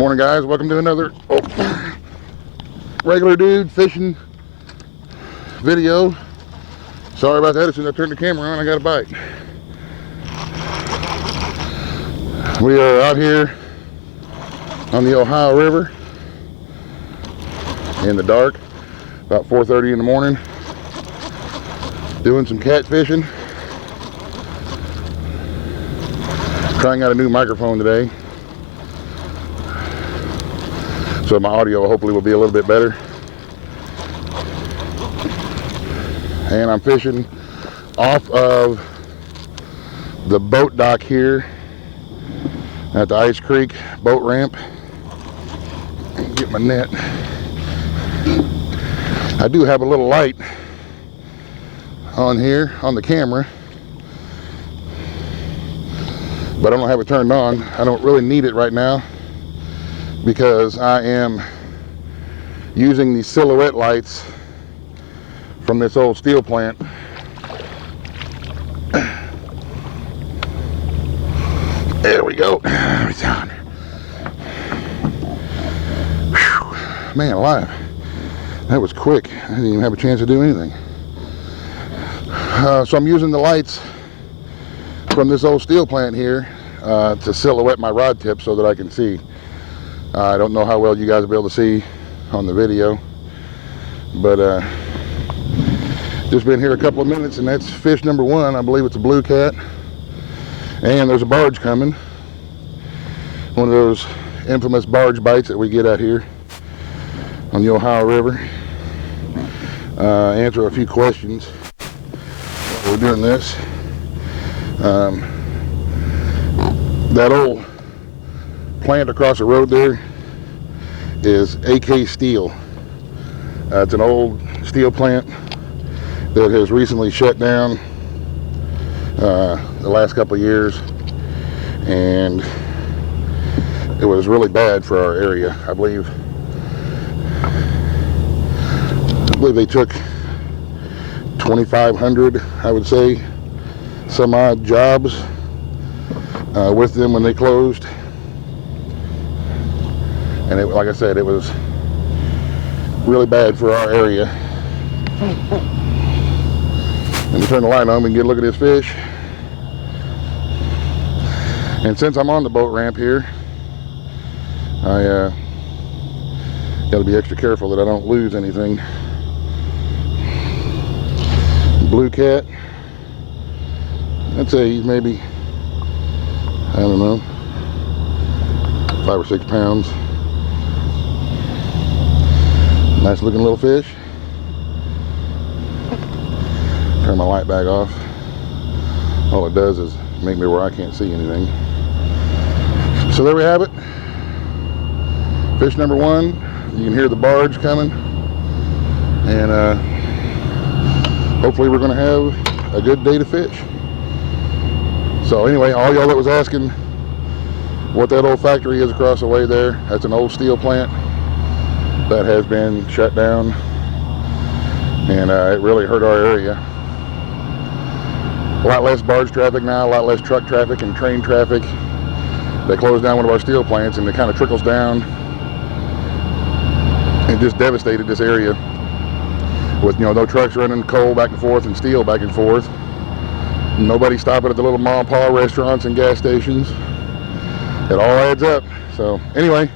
Morning, guys. Welcome to another regular dude fishing video. Sorry about that. As soon as I turned the camera on, I got a bite. We are out here on the Ohio River in the dark, about 4:30 in the morning, doing some catfishing. Trying out a new microphone today, so my audio hopefully will be a little bit better. And I'm fishing off of the boat dock here at the Ice Creek boat ramp. Get my net. I do have a little light on here on the camera, but I don't have it turned on. I don't really need it right now because I am using these silhouette lights from this old steel plant. There we go. It's on. Whew. Man alive, that was quick. I didn't even have a chance to do anything. So I'm using the lights from this old steel plant here to silhouette my rod tip so that I can see. I don't know how well you guys will be able to see on the video, but just been here a couple of minutes, and that's fish number one. I believe it's a blue cat, and there's a barge coming. One of those infamous barge bites that we get out here on the Ohio River. Answer a few questions while we're doing this. That old plant across the road there is AK Steel. It's an old steel plant that has recently shut down the last couple of years, and it was really bad for our area. I believe they took 2,500, I would say, some odd jobs with them when they closed. And like I said, it was really bad for our area. Let me turn the light on and get a look at this fish. And since I'm on the boat ramp here, I got to be extra careful that I don't lose anything. Blue cat. I'd say he's maybe, I don't know, 5 or 6 pounds. Nice looking little fish. Turn my light back off. All it does is make me where I can't see anything. So there we have it. Fish number one. You can hear the barge coming, and hopefully we're going to have a good day to fish. So anyway, all y'all that was asking what that old factory is across the way there, that's an old steel plant that has been shut down, and it really hurt our area. A lot less barge traffic now, a lot less truck traffic and train traffic. They closed down one of our steel plants, and it kind of trickles down and just devastated this area with, you know, no trucks running coal back and forth and steel back and forth. Nobody stopping at the little mom and pop restaurants and gas stations. It all adds up. So anyway,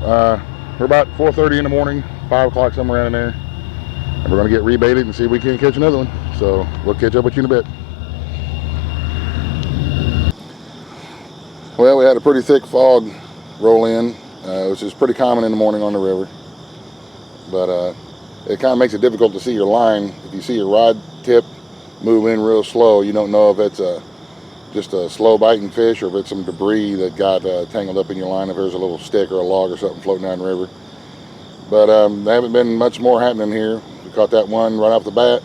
we're about 4:30 in the morning, 5 o'clock, somewhere around there, and we're going to get rebaited and see if we can catch another one. So we'll catch up with you in a bit. Well, we had a pretty thick fog roll in, which is pretty common in the morning on the river, but it kind of makes it difficult to see your line. If you see your rod tip move in real slow, you don't know if it's just a slow biting fish or if it's some debris that got tangled up in your line, if there's a little stick or a log or something floating down the river. But there haven't been much more happening here. We caught that one right off the bat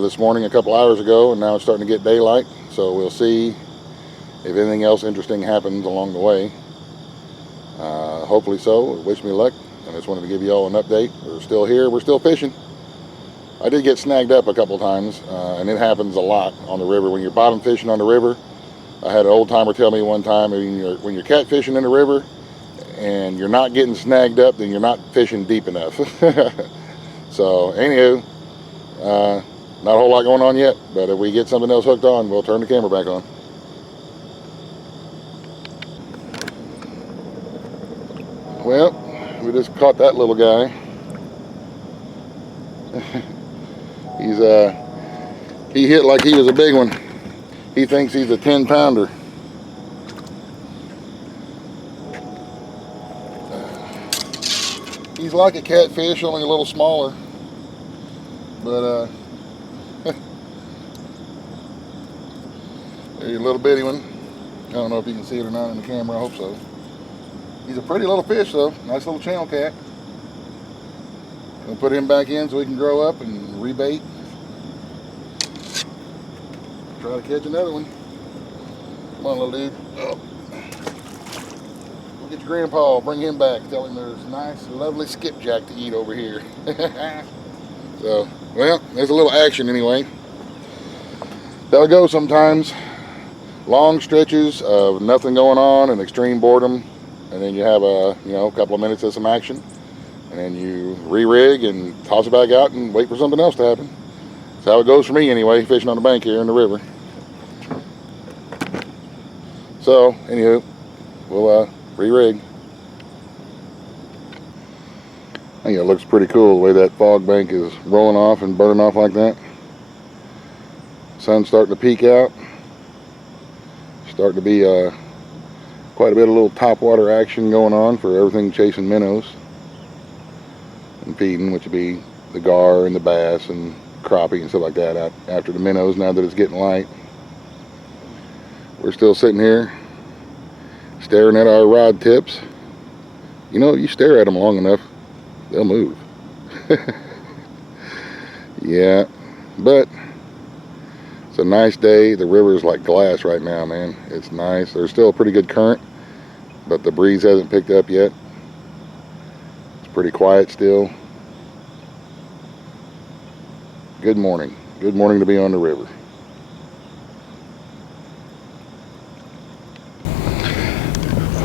this morning a couple hours ago, and now it's starting to get daylight, so we'll see if anything else interesting happens along the way. Hopefully so. Wish me luck. I just wanted to give you all an update. We're still here, we're still fishing. I did get snagged up a couple times, and it happens a lot on the river. When you're bottom fishing on the river, I had an old timer tell me one time, when you're catfishing in the river and you're not getting snagged up, then you're not fishing deep enough. So anywho, not a whole lot going on yet, but if we get something else hooked on, we'll turn the camera back on. Well, we just caught that little guy. He hit like he was a big one. He thinks he's a 10-pounder. He's like a catfish, only a little smaller. But there's a little bitty one. I don't know if you can see it or not in the camera. I hope so. He's a pretty little fish though. Nice little channel cat. Gonna put him back in so he can grow up and rebait. Try to catch another one. Come on, little dude. Oh. Go get your grandpa. Bring him back. Tell him there's nice, lovely skipjack to eat over here. So, well, there's a little action anyway. That'll go sometimes. Long stretches of nothing going on and extreme boredom, and then you have a couple of minutes of some action, and then you re-rig and toss it back out and wait for something else to happen. That's how it goes for me anyway, fishing on the bank here in the river. So, anywho, we'll re-rig. I think it looks pretty cool the way that fog bank is rolling off and burning off like that. Sun's starting to peek out. Starting to be quite a bit of little topwater action going on for everything chasing minnows and feeding, which would be the gar and the bass and crappie and stuff like that out after the minnows now that it's getting light. We're still sitting here staring at our rod tips. You know, you stare at them long enough, they'll move. Yeah, but it's a nice day. The river is like glass right now, man. It's nice. There's still a pretty good current, but the breeze hasn't picked up yet. It's pretty quiet still. Good morning. Good morning to be on the river.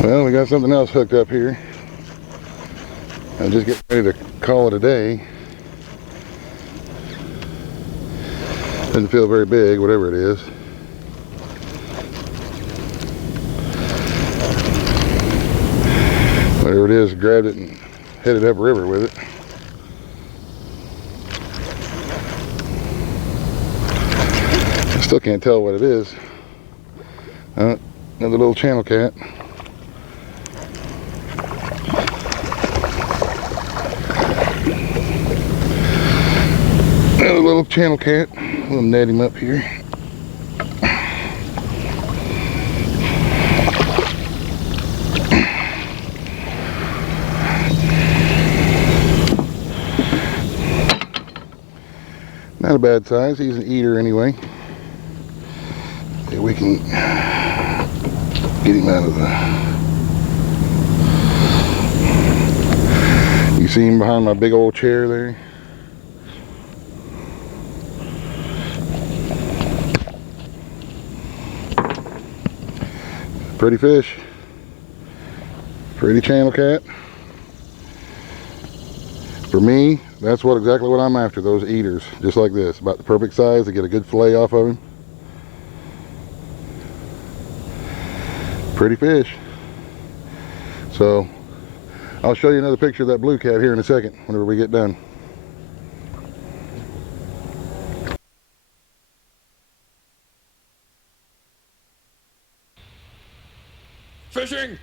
Well, we got something else hooked up here. I'm just getting ready to call it a day. Doesn't feel very big, whatever it is. Whatever it is, grabbed it and headed upriver with it. I still can't tell what it is. Another little channel cat. Another little channel cat. We'll net him up here. Not a bad size. He's an eater anyway. We can get him out of the... You see him behind my big old chair there? Pretty fish. Pretty channel cat. For me, that's exactly what I'm after, those eaters, just like this. About the perfect size to get a good fillet off of him. Pretty fish. So, I'll show you another picture of that blue cat here in a second, whenever we get done. Fishing!